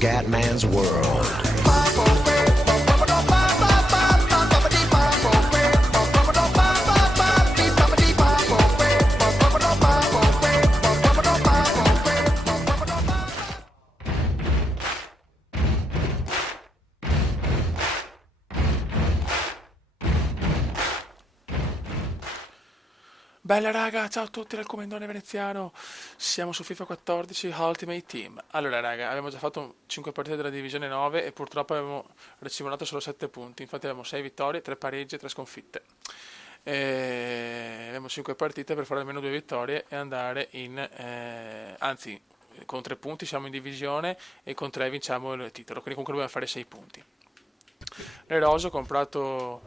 Scatman's World. Bella raga, ciao a tutti dal Comendone Veneziano. Siamo su FIFA 14 Ultimate Team. Allora raga, abbiamo già fatto 5 partite della divisione 9 e purtroppo abbiamo ricimonato solo 7 punti. Infatti abbiamo 6 vittorie, 3 pareggi e 3 sconfitte. Abbiamo 5 partite per fare almeno 2 vittorie e andare in... anzi, con 3 punti siamo in divisione e con 3 vinciamo il titolo. Quindi comunque dobbiamo fare 6 punti. Nel roso ho comprato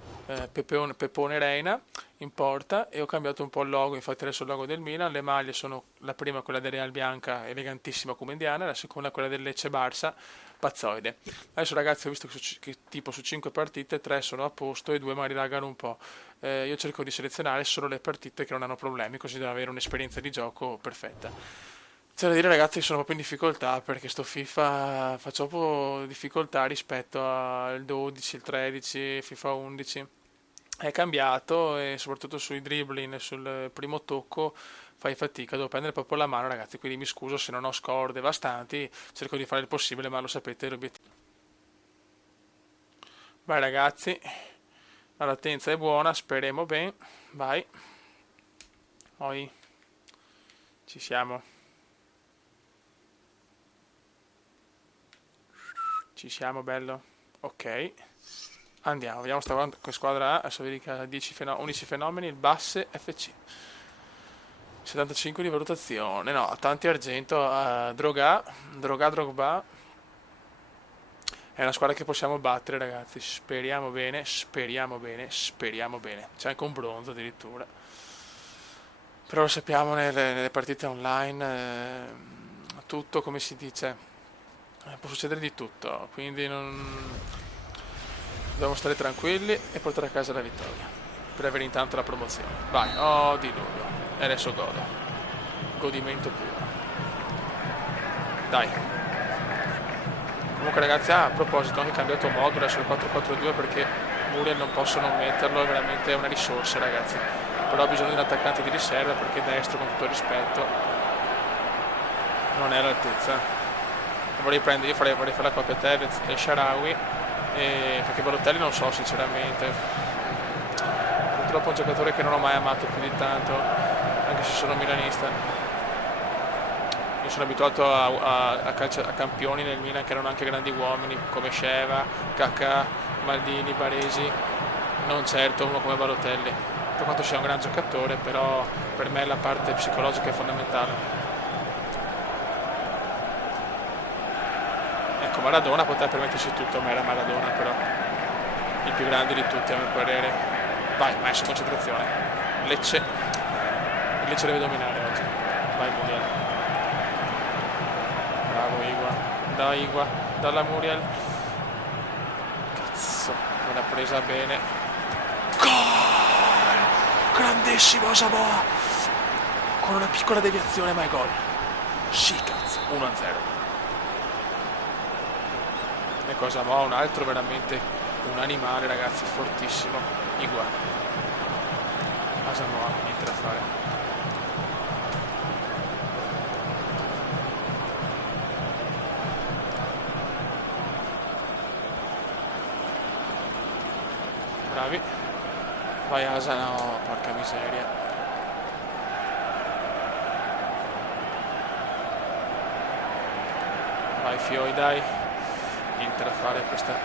Pepone Reina in porta e ho cambiato un po' il logo. Infatti adesso il logo del Milan, le maglie sono la prima quella del Real bianca elegantissima come indiana, la seconda quella del Lecce Barça pazzoide. Adesso ragazzi ho visto che tipo su 5 partite 3 sono a posto e 2 magari lagano un po'. Io cerco di selezionare solo le partite che non hanno problemi, così da avere un'esperienza di gioco perfetta. C'è da dire ragazzi che sono proprio in difficoltà perché sto FIFA faccio proprio difficoltà rispetto al 12, il 13, FIFA 11. È cambiato e soprattutto sui dribbling e sul primo tocco fai fatica, devo prendere proprio la mano ragazzi, quindi mi scuso se non ho score devastanti, cerco di fare il possibile ma lo sapete l'obiettivo. Vai ragazzi, la latenza è buona, speriamo bene, vai. Poi ci siamo. Ci siamo, bello. Ok. Andiamo, vediamo che squadra ha. Adesso vedi che ha 10 unici fenomeni, il Basse FC. 75 di valutazione. No, tanti argento. Drogba. È una squadra che possiamo battere, ragazzi. Speriamo bene, speriamo bene, speriamo bene. C'è anche un bronzo addirittura. Però lo sappiamo nelle partite online. Tutto, come si dice... può succedere di tutto, quindi dobbiamo stare tranquilli e portare a casa la vittoria per avere intanto la promozione. Vai, oh diluvio, e adesso godimento puro. Dai. Comunque ragazzi, a proposito, ho anche cambiato modulo, adesso il 4-4-2 perché Muriel non posso non metterlo, è veramente una risorsa ragazzi, però ho bisogno di un attaccante di riserva perché destro, con tutto il rispetto, non è all'altezza. Vorrei fare la coppia Tevez e Shaarawy perché Balotelli non so sinceramente, purtroppo è un giocatore che non ho mai amato più di tanto anche se sono milanista. Io sono abituato a campioni nel Milan che erano anche grandi uomini come Sheva, Kakà, Maldini, Baresi, non certo uno come Balotelli, per quanto sia un gran giocatore, però per me la parte psicologica è fondamentale. Maradona poteva permettersi tutto, ma era Maradona però il più grande di tutti a mio parere. Vai, messo concentrazione. Il Lecce deve dominare oggi. Vai Muriel. Bravo Igua. Dai Igua, dalla Muriel. Cazzo, me l'ha presa bene. Gol! Grandissimo Samoa! Con una piccola deviazione ma è gol. Sì cazzo, 1-0. E cosa mo, un altro veramente un animale ragazzi, fortissimo. Igua. Asamoah, niente da fare. Bravi. Vai Asa, no, porca miseria. Vai Fioi, dai. Niente da fare, questa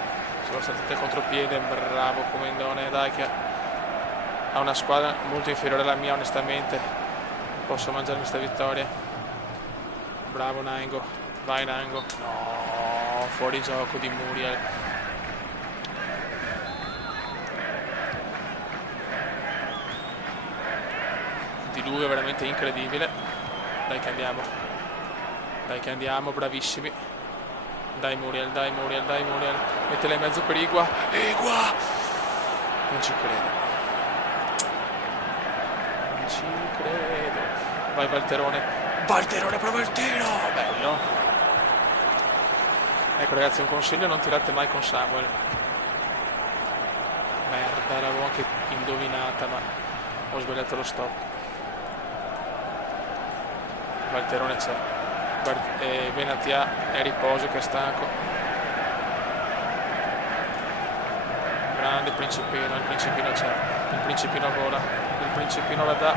sono state contropiede, bravo Comendone, dai che ha una squadra molto inferiore alla mia onestamente, posso mangiarmi questa vittoria. Bravo Nango, vai Nango, no, fuori gioco di Muriel. Diluvio veramente incredibile. Dai che andiamo, bravissimi. Dai Muriel, mettela in mezzo per Igua. Non ci credo. Vai Valterone, prova il tiro, bello. Ecco ragazzi, un consiglio: non tirate mai con Samuel. Merda, l'avevo anche indovinata, ma ho sbagliato lo stop. Valterone c'è. Benatia è a riposo, che è stanco. Grande Principino, il Principino c'è. Il Principino vola. Il Principino la dà.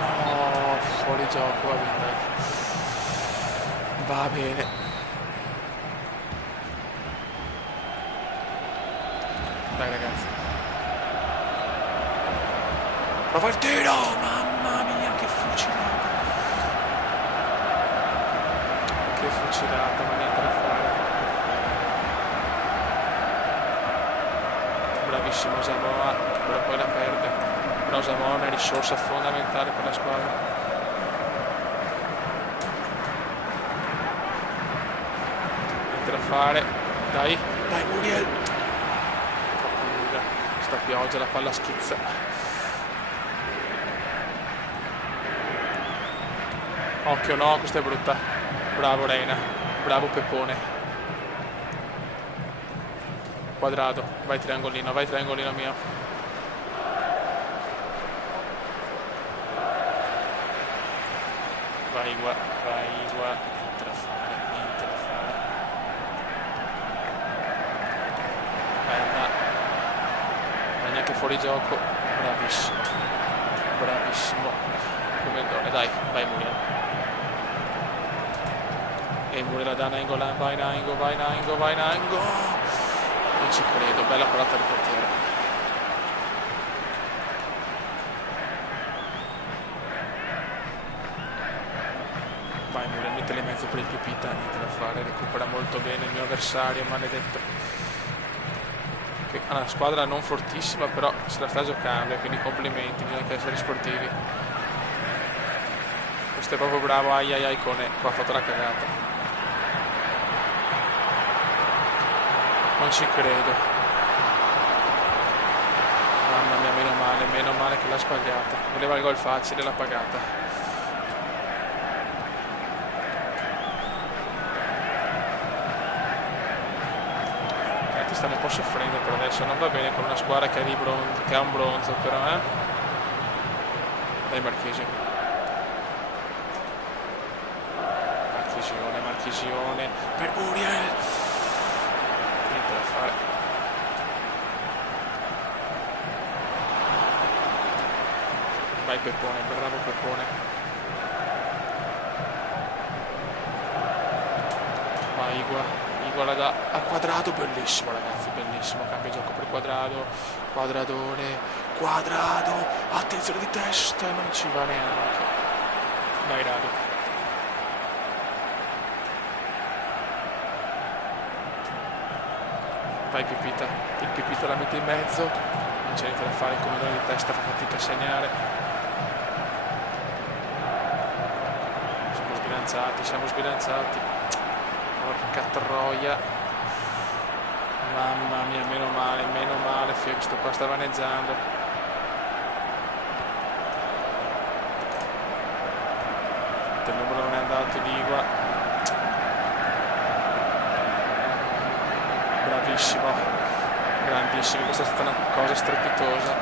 No, fuori gioco, va bene, dai. Va bene. Dai ragazzi. Prova il tiro! Mamma mia, che fucilata! Che fucilata, ma niente da fare. Bravissimo Samoa, però poi la perde. Però Samoa è una risorsa fondamentale per la squadra. Niente da fare. Dai, dai Muriel! Sta pioggia, la palla schizza. Occhio, no, questa è brutta. Bravo Reina, bravo Pepone. Quadrado, vai triangolino mio. Vai qua, niente da fare. Neanche fuori gioco. Bravissimo Comendone, dai, vai Muriel. E Muriel la dà Naingo, vai Naingo. Non ci credo, bella parata di portiere. Vai Muriel, mettele in mezzo per il Pipita, niente da fare, recupera molto bene il mio avversario, maledetto. Ha una squadra non fortissima, però se la sta giocando, quindi complimenti, bisogna essere sportivi. Questo è proprio bravo, ai Cone, qua ha fatto la cagata. Non ci credo. Mamma mia, meno male che l'ha sbagliata. Voleva il gol facile, l'ha pagata. Stiamo un po' soffrendo per adesso, non va bene con una squadra che ha un bronzo, però dai Marchisione per Muriel, niente da fare. Vai Pepone, bravo Pepone. Vai Igua la dà a Quadrado, bellissimo ragazzi, bellissimo, cambia gioco per Quadrado, Quadrado, attenzione di testa, non ci va neanche. Vai Rado. Vai Pipita, il Pipita la mette in mezzo, non c'è niente da fare, il Comendone di testa fa fatica a segnare. Siamo sbilanciati. Porca troia. Mamma mia, meno male, questo qua sta vaneggiando. Il numero non è andato in Igua. Bravissimo, grandissimo, questa è stata una cosa strepitosa.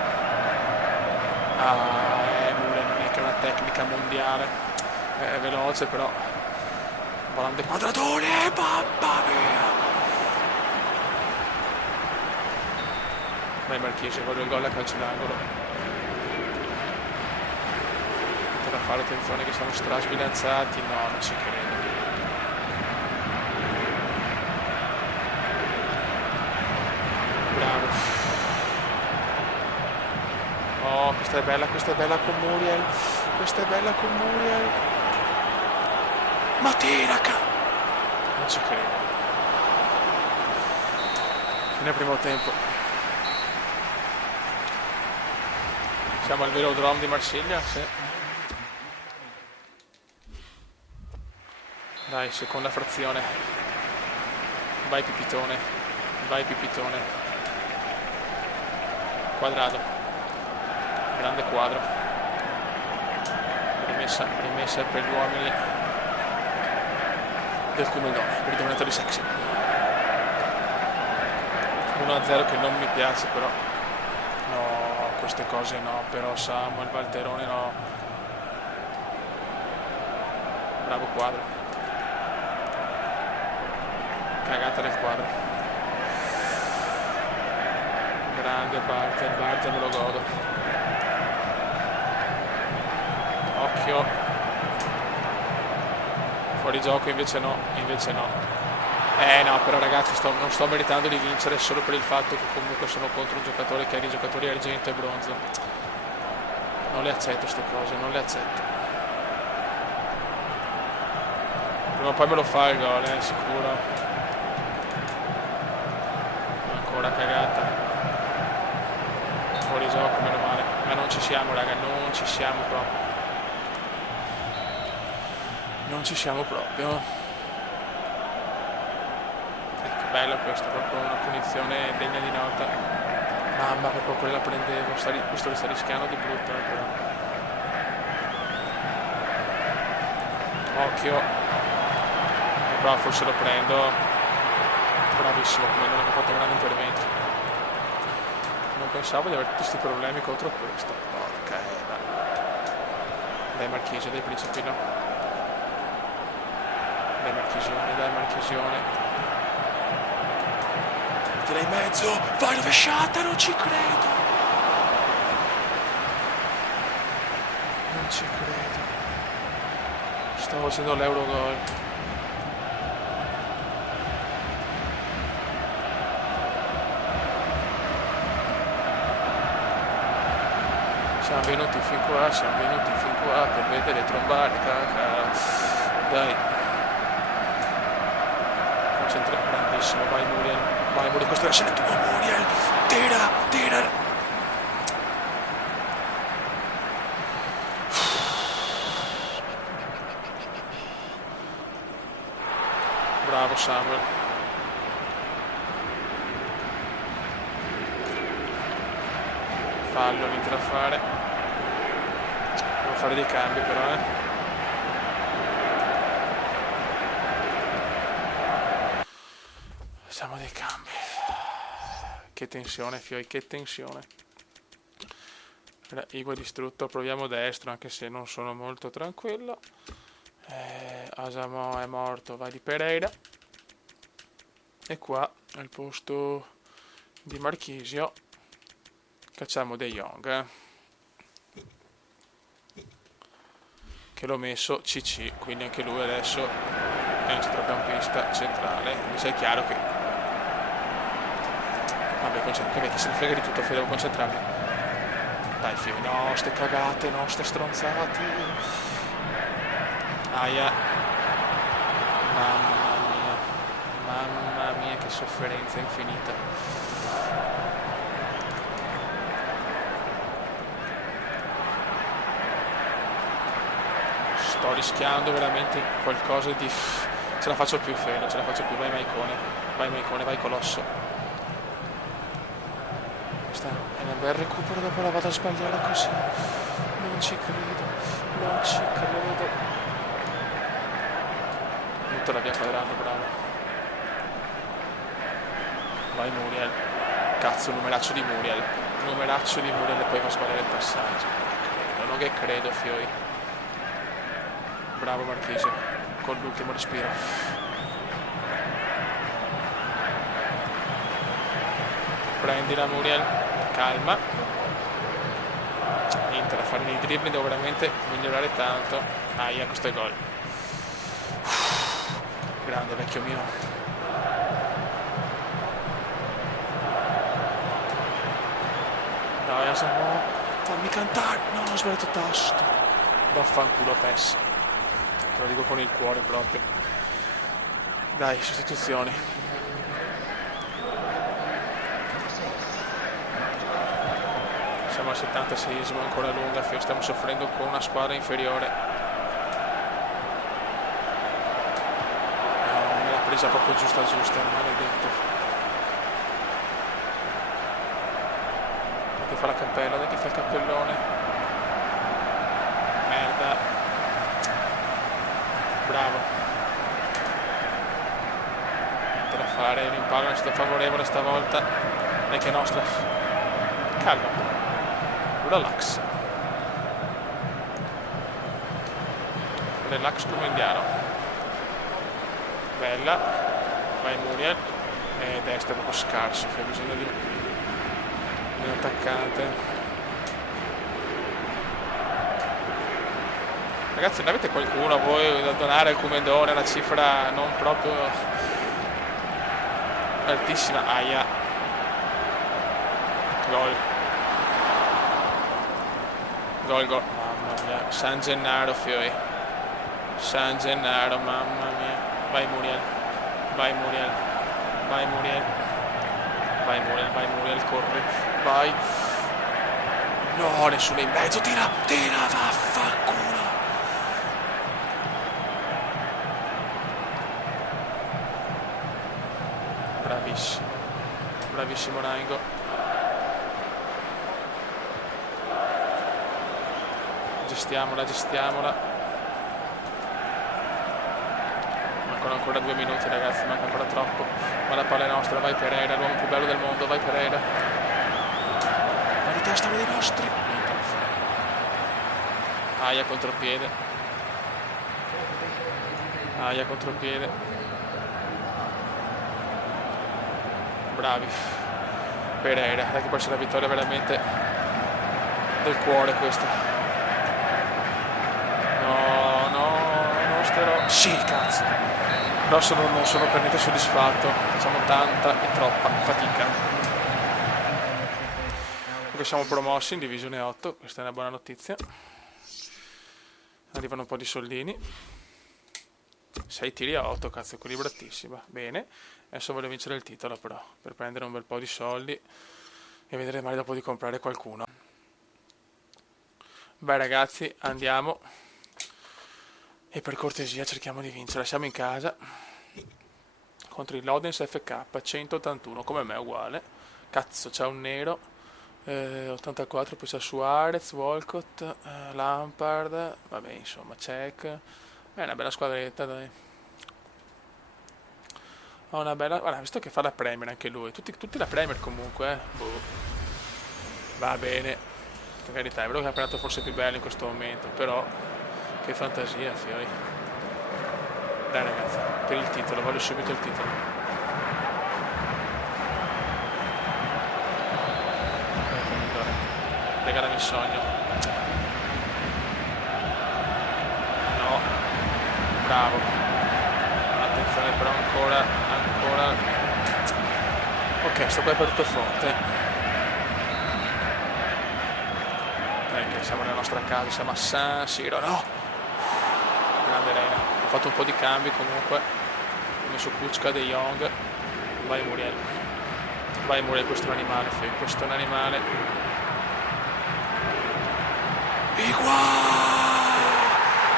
Muriel non è che una tecnica mondiale, è veloce però. Volante Quadratone, mamma mia! Vai Marchese, voglio il gol a calcio d'angolo. Da fare, attenzione che siamo strasbilanciati, no, non ci credo. Bravo. Oh, questa è bella con Muriel. Ma tiraca! Non ci credo. Fine primo tempo. Siamo al Velodrome di Marsiglia, sì. Dai, seconda frazione. Vai Pipitone. Quadrado. Grande quadro. Rimessa per gli uomini del Comendone, per il dominatore Sexy. 1-0 che non mi piace, però no, queste cose no, però Samuel Valterone no. Bravo quadro, cagata del quadro, grande Barza, me lo godo. Occhio, fuori gioco, invece no. No, però ragazzi non sto meritando di vincere solo per il fatto che comunque sono contro un giocatore che ha i giocatori argento e bronzo. Non le accetto queste cose, non le accetto. Prima o poi me lo fa il gol, sicuro. Ancora cagata. Fuori gioco, meno male. Ma non ci siamo, raga, non ci siamo proprio. Non ci siamo proprio. Bello questo, proprio una punizione degna di nota. Mamma, proprio quella la prendevo. Questo li sta rischiando di brutto, però. Occhio. Però forse lo prendo. Bravissimo, come non ho fatto un grande intervento. Non pensavo di avere tutti questi problemi contro questo. Porca era. Dai Marchisio, dai Principino. Dai Marchisione. Tira in mezzo, vai rovesciata, non ci credo. Stavo facendo l'Eurogol. Siamo venuti fin qua per vedere trombare, caca. Dai. Concentra, grandissimo, vai Muriel, questa è la scena tua, Muriel, tira. Bravo Samuel. Fallo, inizia a fare. Devo fare dei cambi però, Facciamo dei cambi. Che tensione, Fioi, che tensione. Igua distrutto, proviamo destro, anche se non sono molto tranquillo. Asamo è morto, va di Pereira. E qua, al posto di Marchisio, cacciamo De Jong. Che l'ho messo CC, quindi anche lui adesso è un centrocampista centrale. Invece è chiaro che... Vabbè, che se ne frega di tutto, devo concentrarmi. Dai Fio, no, ste cagate, no, ste stronzati. Aia. Mamma mia, che sofferenza infinita. Sto rischiando veramente qualcosa di... Ce la faccio più, Feo, ce la faccio più. Vai Maicone, vai Colosso. È un bel recupero, dopo la vado a sbagliare così. Non ci credo. Butta la via Quadrado, bravo. Vai Muriel. Cazzo, numeraccio di Muriel e poi va a sbagliare il passaggio. Non che credo, Fioi. Bravo Marchisio, con l'ultimo respiro. Prendila Muriel, calma. Inter a fare dei dribbling, devo veramente migliorare tanto. Aia, questo è gol. Grande vecchio mio. Dai Asamo, fammi cantare. No, ho sbagliato tasto. Vaffanculo PES. Te lo dico con il cuore proprio. Dai, sostituzioni. Siamo al 76esimo, ancora lunga, stiamo soffrendo con una squadra inferiore. Me l'ha presa proprio giusta, maledetto. Dai che fa la cappella, dai che fa il cappellone. Merda. Bravo. Te la fare, l'impallo è stato favorevole stavolta, e che è nostra. Calma, relax come indiano. Bella, vai Muriel, e destra è proprio scarso, c'è bisogno di un attaccante. Ragazzi, non avete qualcuno a voi da donare al Comendone, una cifra non proprio altissima? Aia, gol, mamma mia, San Gennaro Fiori, San Gennaro, mamma mia. Vai Muriel, vai Muriel, vai Muriel, vai Muriel, vai Muriel, corri, vai. No, nessuno in mezzo, tira, vaffanculo. Bravissimo, bravissimo Rango. Gestiamola. Mancano ancora 2 minuti ragazzi, manca ancora troppo. Ma la palla è nostra, vai Pereira, l'uomo più bello del mondo, vai Pereira. Va di testa uno dei nostri. Aia contropiede. Bravi. Pereira, dai che poi c'è la vittoria veramente del cuore questa. No, spero. Sì, cazzo. Però non sono per niente soddisfatto. Facciamo tanta e troppa fatica. Comunque siamo promossi in divisione 8, questa è una buona notizia. Arrivano un po' di soldini. 6 tiri a 8, cazzo, equilibratissima. Bene. Adesso voglio vincere il titolo però, per prendere un bel po' di soldi e vedere magari dopo di comprare qualcuno. Beh ragazzi, andiamo. E per cortesia cerchiamo di vincere. Siamo in casa contro il Lodens FK 181, come me uguale. Cazzo, c'è un nero. 84, poi c'è Suarez, Walcott, Lampard. Vabbè, insomma, Cech. È una bella squadretta, dai. Ho una bella. Guarda, visto che fa la Premier anche lui. Tutti la Premier comunque, Boh. Va bene. Per carità, è vero che è campionato forse più bello in questo momento, però. Che fantasia, fiori. Dai ragazzi, per il titolo, voglio subito il titolo. Regalami il sogno. No. Bravo. Attenzione però ancora. Ok, sto qua è partito forte. Ecco, siamo nella nostra casa, siamo a San Siro, no! Grande Reina. Ho fatto un po' di cambi comunque. Ho messo Kuczka, De Jong. Vai Muriel. Questo è un animale, questo è un animale.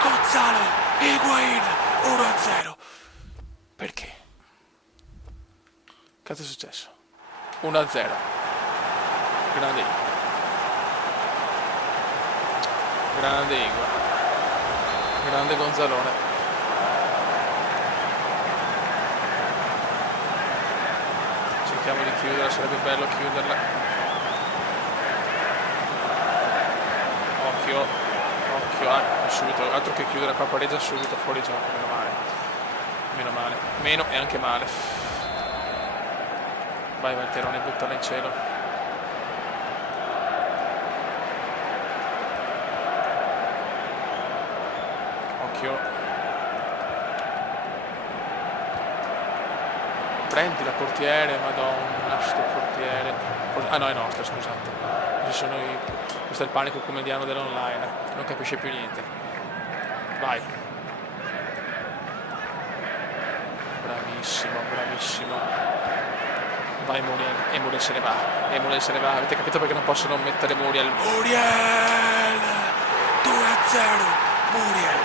Gonzalo Higuain 1-0. Perché? Cazzo è successo? 1-0. Grande Igua. Grande Gonzalone. Cerchiamo di chiuderla, sarebbe bello chiuderla. Occhio, subito, altro che chiudere qua, pareggia subito, fuori gioco, meno e anche male. Vai Valterone, buttala in cielo. Occhio. Prendi la portiere, madonna, sto portiere. Ah no, è nostra, scusate. Questo è il panico comediano dell'online, non capisce più niente. Vai. Bravissimo. Vai Muriel. E Muriel se ne va. Avete capito perché non posso non mettere Muriel? 2-0 Muriel.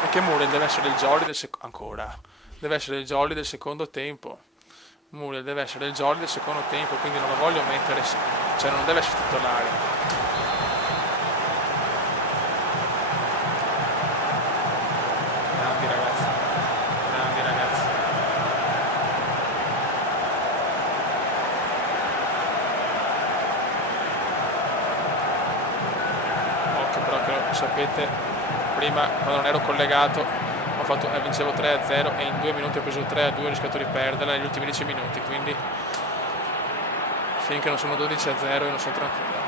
Perché Muriel deve essere il jolly del secondo tempo. Muriel deve essere il jolly del secondo tempo, quindi non lo voglio mettere, cioè non deve essere titolare. Grandi ragazzi. sapete, prima quando non ero collegato vincevo 3-0 e in 2 minuti ho preso 3-2, ho rischiato di perderla negli ultimi 10 minuti, quindi finché non sono 12-0 io non sono tranquillo.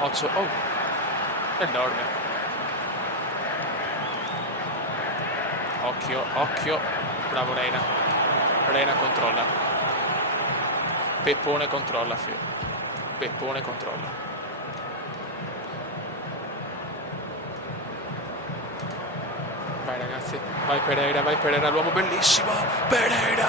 8, oh, enorme. Occhio, bravo Reina. Reina controlla. Peppone controlla, Peppone controlla. Vai ragazzi, vai Pereira, l'uomo bellissimo, Pereira!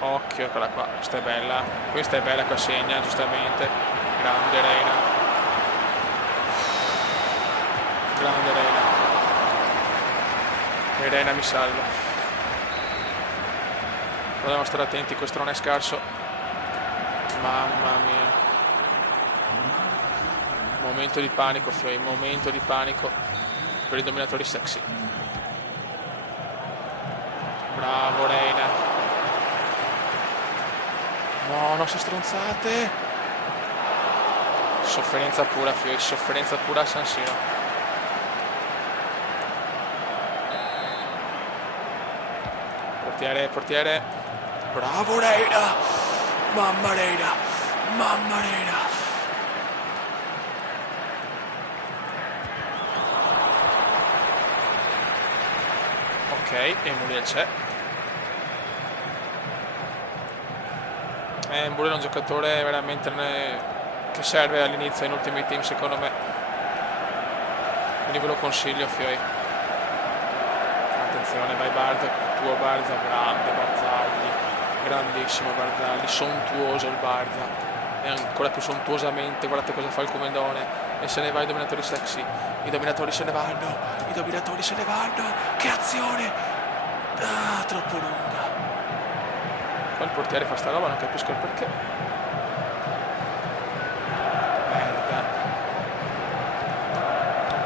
Occhio, eccola qua, questa è bella che segna, giustamente, grande Reina, e Reina mi salva. Dobbiamo stare attenti, questo non è scarso, mamma mia. Momento di panico, momento di panico per i dominatori sexy. Bravo Reina. No, non si stronzate. Sofferenza pura, sofferenza pura a San Siro. Portiere. Bravo Reina. Mamma Reina. Ok, e Muriel c'è. Muriel è un giocatore veramente che serve all'inizio in Ultimate Team secondo me, quindi ve lo consiglio, Fioi. Attenzione, vai Barza, tuo Barza, grande Barzagli, grandissimo Barzagli, sontuoso il Barza, e ancora più sontuosamente guardate cosa fa il Comendone, e se ne va i dominatori sexy, i dominatori se ne vanno, che azione, troppo lunga. Qua il portiere fa sta roba, non capisco il perché. Merda.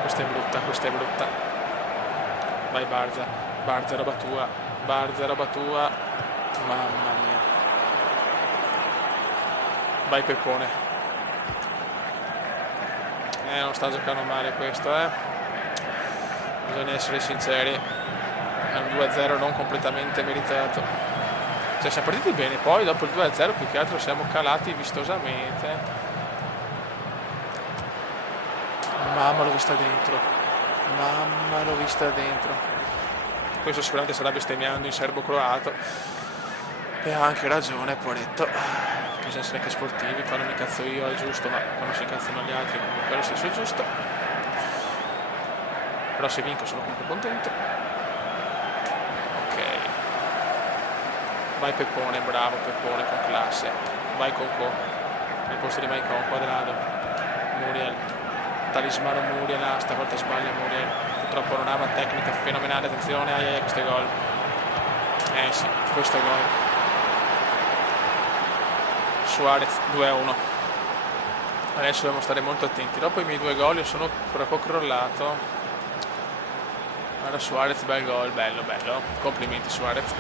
Questa è brutta. Vai Barza roba tua, mamma mia. Vai Peppone. Non sta giocando male questo, bisogna essere sinceri, è un 2-0 non completamente meritato, cioè siamo partiti bene, poi dopo il 2-0 più che altro siamo calati vistosamente. Mamma l'ho vista dentro, questo sicuramente sarà bestemmiando in serbo-croato e ha anche ragione, poveretto. Bisogna essere anche sportivi, quando mi cazzo io è giusto, ma quando si incazzano gli altri comunque lo stesso è giusto. Però se vinco sono comunque contento. Ok, vai Peppone, bravo Peppone con classe. Vai Conco nel posto di Maicon, Quadrado, Muriel, talismano Muriel, stavolta sbaglia Muriel, purtroppo non ha una tecnica fenomenale. Attenzione, questo è gol. Sì, questo è gol. Suarez 2-1. Adesso dobbiamo stare molto attenti. Dopo i miei 2 gol io sono per poco crollato. Allora Suarez, bel gol, bello. Complimenti Suarez.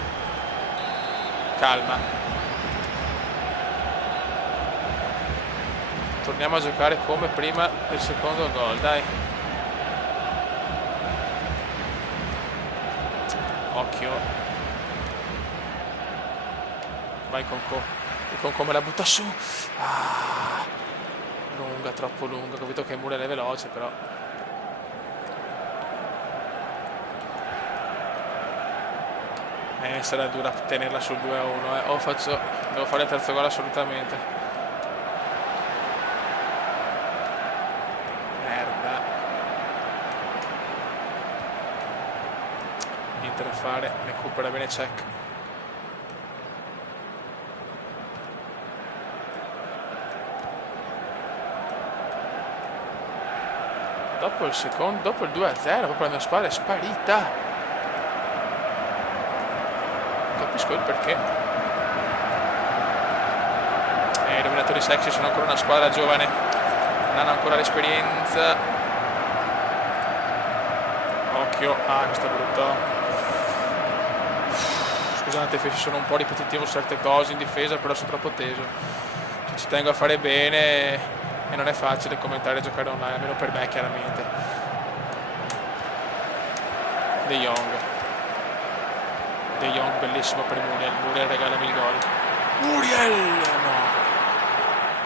Calma. Torniamo a giocare come prima del secondo gol, dai. Occhio. Vai Conco. Con come la butta su, lunga, troppo lunga, ho capito che Muriel è veloce, però sarà dura tenerla sul 2-1, devo fare il terzo gol assolutamente. Merda, niente da fare, recupera bene Cech. Dopo il 2-0, proprio la mia squadra è sparita. Non capisco il perché. I dominatori sexy sono ancora una squadra giovane, non hanno ancora l'esperienza. Occhio, questo è brutto. Scusate se sono un po' ripetitivo su certe cose in difesa, però sono troppo teso. Ci tengo a fare bene e non è facile commentare e giocare online, almeno per me chiaramente. De Jong bellissimo per Muriel regalami il gol. Muriel no,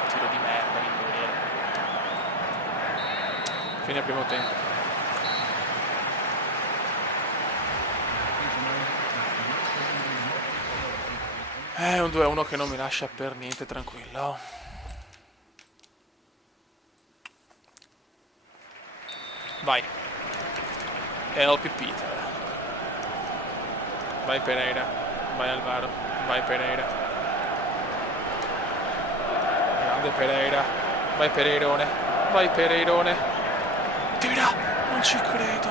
tiro di merda di Muriel. Fine al primo tempo. È un 2-1 che non mi lascia per niente tranquillo. Vai. Help Peter. Vai Pereira. Vai Alvaro. Vai Pereira. Grande Pereira. Vai Pereirone. Vai Pereirone. Tira. Non ci credo.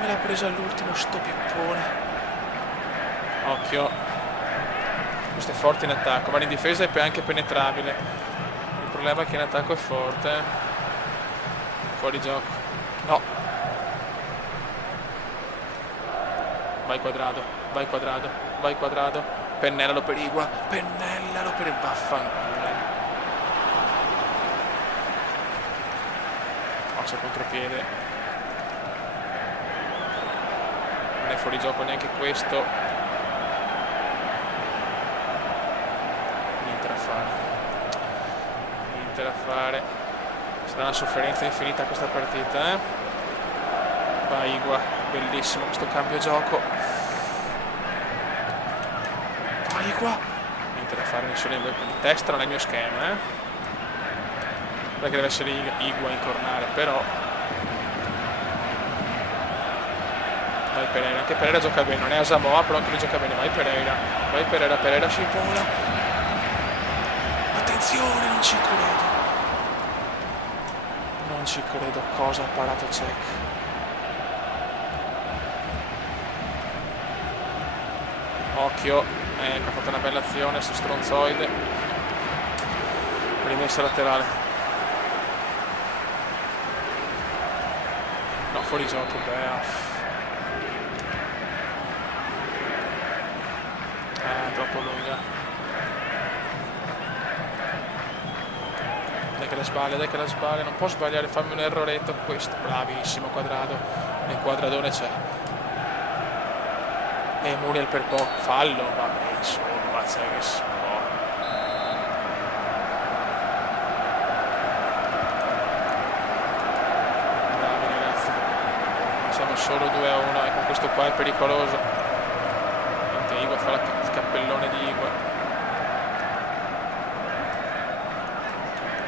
Me l'ha presa all'ultimo sto pippone. Occhio. Questo è forte in attacco, ma in difesa è anche penetrabile. Il problema è che in attacco è forte. Fuori gioco. No. Vai Quadrado. Vai Quadrado. Vai Quadrado. Pennellalo per Igua. Pennellalo per vaffanculo. Oh, c'è contropiede. Non è fuori gioco neanche questo. Niente da fare. Sarà una sofferenza infinita questa partita, eh? Vai Igua, bellissimo questo cambio gioco. Vai Igua. Niente da fare, nessuno di testa, non è il mio schema, eh? Perché deve essere Igua a incornare, però. Vai Pereira, anche Pereira gioca bene, non è Asamoah, però anche lui gioca bene. Vai Pereira, Pereira scivola. Attenzione, non ci credo. Non ci credo cosa ha parato Cech. Occhio, ha fatto una bella azione su stronzoide. Rimessa laterale. No, fuori gioco, beh. Troppo lunga. Dai che la sbaglia, non può sbagliare, fammi un erroretto questo. Bravissimo Quadrado. Nel quadradone c'è. E Muriel per poco. Fallo, vabbè, insomma, sai che si può. Bravi ragazzi. Siamo solo 2-1 e con questo qua è pericoloso. Niente, Igua fa il cappellone di Igua.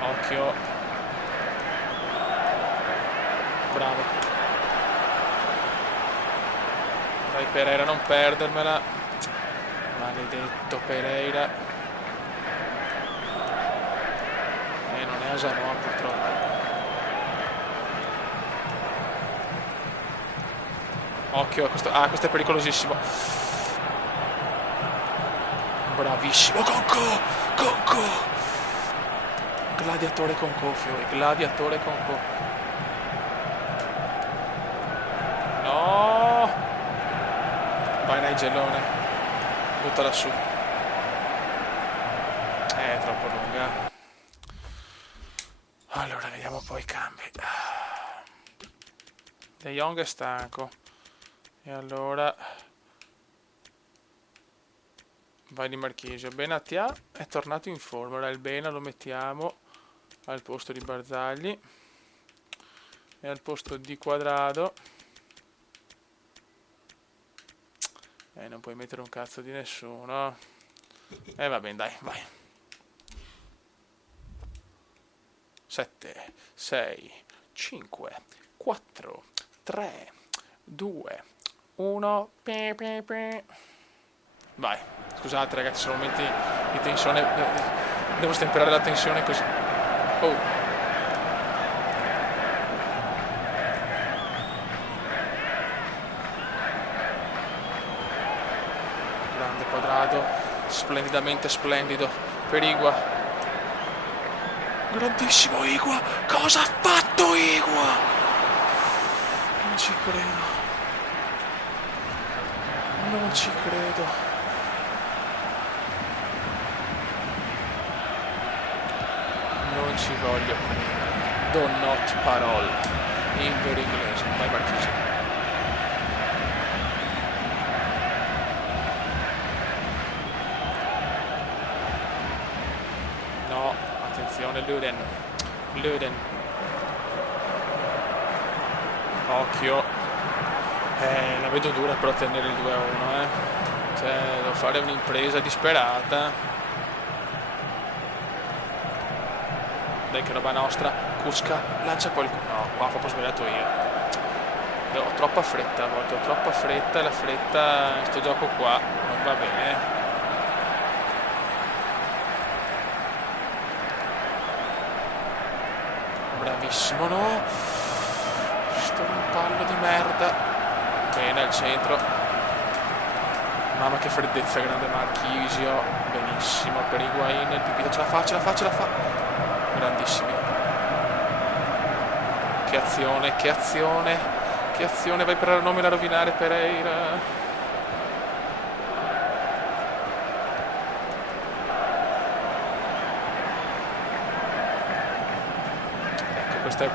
Occhio. Bravo. Dai Pereira, non perdermela. Maledetto Pereira. E non è Asamoah purtroppo. Occhio, questo è pericolosissimo. Bravissimo Conco. Gladiatore con cofio, gladiatore con cofio. No! Vai Nigelone. Buttala su. È troppo lunga. Allora, vediamo poi i cambi. De Jong è stanco. E allora vai Di Marchisio. Benatia è tornato in forma. Ora il Bena lo mettiamo al posto di Barzagli e al posto di Quadrado. Non puoi mettere un cazzo di nessuno. Va bene, dai, vai. 7, 6, 5, 4, 3, 2, 1. Vai. Scusate ragazzi, sono momenti di tensione. Devo stemperare la tensione così. Oh. Grande Quadrado, splendidamente splendido per Igua. Grandissimo Igua, cosa ha fatto Igua? Non ci credo. non ci voglio credere. Do not parole in vero inglese. Vai Marchesi. No, attenzione Luden. Occhio. La vedo dura per ottenere il 2-1, Cioè, devo fare un'impresa disperata. Dai che roba nostra. Kuska lancia qualcuno. No, qua ho proprio sbagliato io. Ho troppa fretta a volte, e la fretta in sto gioco qua non va bene. Bravissimo, no? Sto rimpallo di merda. Bene, al centro. Mamma che freddezza, grande Marchisio. Benissimo per Higuain. Il Pipita ce la fa. Grandissimi. Che azione. Vai per non me la rovinare, Pereira.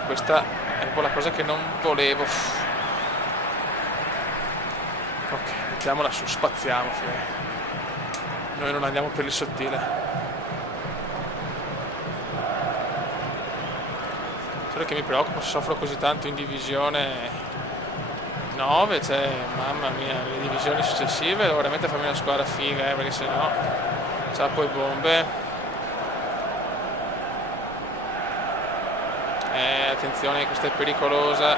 Questa è un po' la cosa che non volevo. Ok, mettiamola su, spaziamo. Noi non andiamo per il sottile. Solo che mi preoccupa, soffro così tanto in divisione 9, cioè mamma mia, le divisioni successive devo veramente farmi una squadra figa, perché sennò c'ha poi bombe. Attenzione, questa è pericolosa.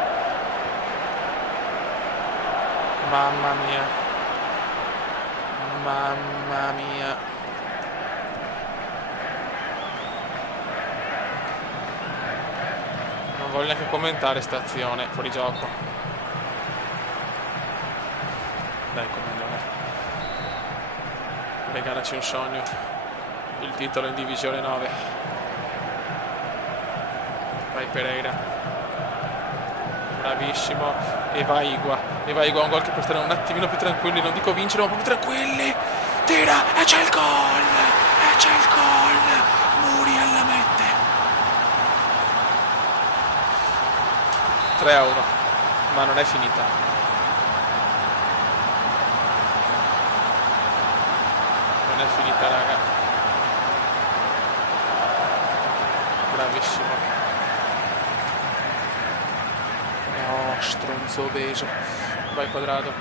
Mamma mia. Non voglio neanche commentare sta azione fuori gioco. Dai comandone, regalaci un sogno, il titolo in divisione 9. Vai Pereira, bravissimo, e va Igua, un gol che può stare un attimino più tranquilli, non dico vincere ma proprio tranquilli. Tira e c'è il gol, Muriel la mette. 3-1, ma non è finita. Raga, bravissimo. Stronzo obeso. Vai Quadrado.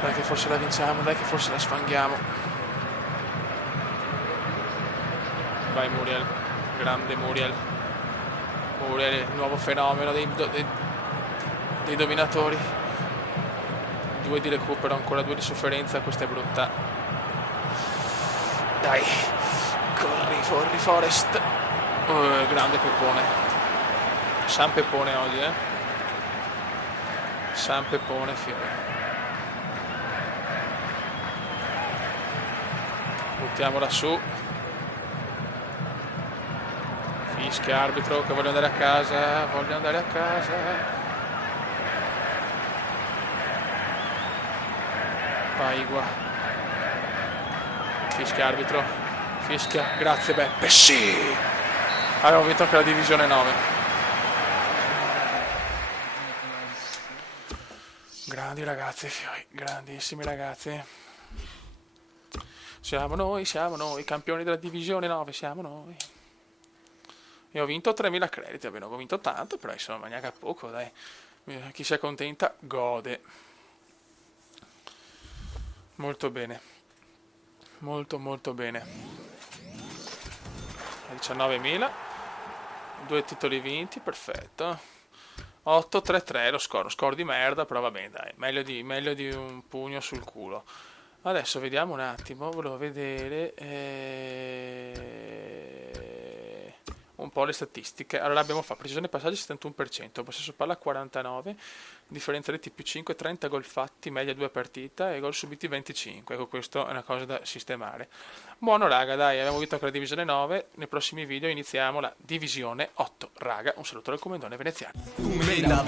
Dai che forse la vinciamo, dai che forse la sfanghiamo. Vai Muriel. Grande Muriel, il nuovo fenomeno dei dominatori. 2 di recupero, ancora 2 di sofferenza, questa è brutta. Dai, corri Forest. Grande Pepone. San Pepone oggi, San Pepone, fiore. Buttiamola su. Fischia arbitro che voglio andare a casa. Vai Igua. Fischia arbitro. Grazie Beppe. Sì! Abbiamo vinto anche la divisione 9. Grandi ragazzi, grandissimi ragazzi. Siamo noi, campioni della divisione 9, siamo noi. E ho vinto 3000 crediti, ho vinto tanto, però insomma neanche a poco, dai. Chi si accontenta gode. Molto bene. Molto bene. 19.000. 2 titoli vinti, perfetto. 8-3-3 lo score di merda, però va bene, dai, meglio di un pugno sul culo. Adesso vediamo un attimo, volevo vedere un po' le statistiche. Allora abbiamo fatto precisione passaggi 71%, possesso palla 49%, differenza reti più 5, 30 gol fatti, media 2 partita e gol subiti 25. Ecco, questo è una cosa da sistemare. Buono raga, dai, abbiamo vinto anche la divisione 9, nei prossimi video iniziamo la divisione 8. Raga, un saluto dal commendone veneziano. Commenda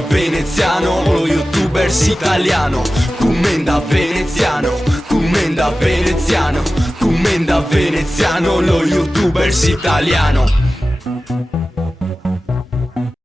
veneziano, lo youtubers italiano. Commenda veneziano. Commenda veneziano, lo youtubers italiano.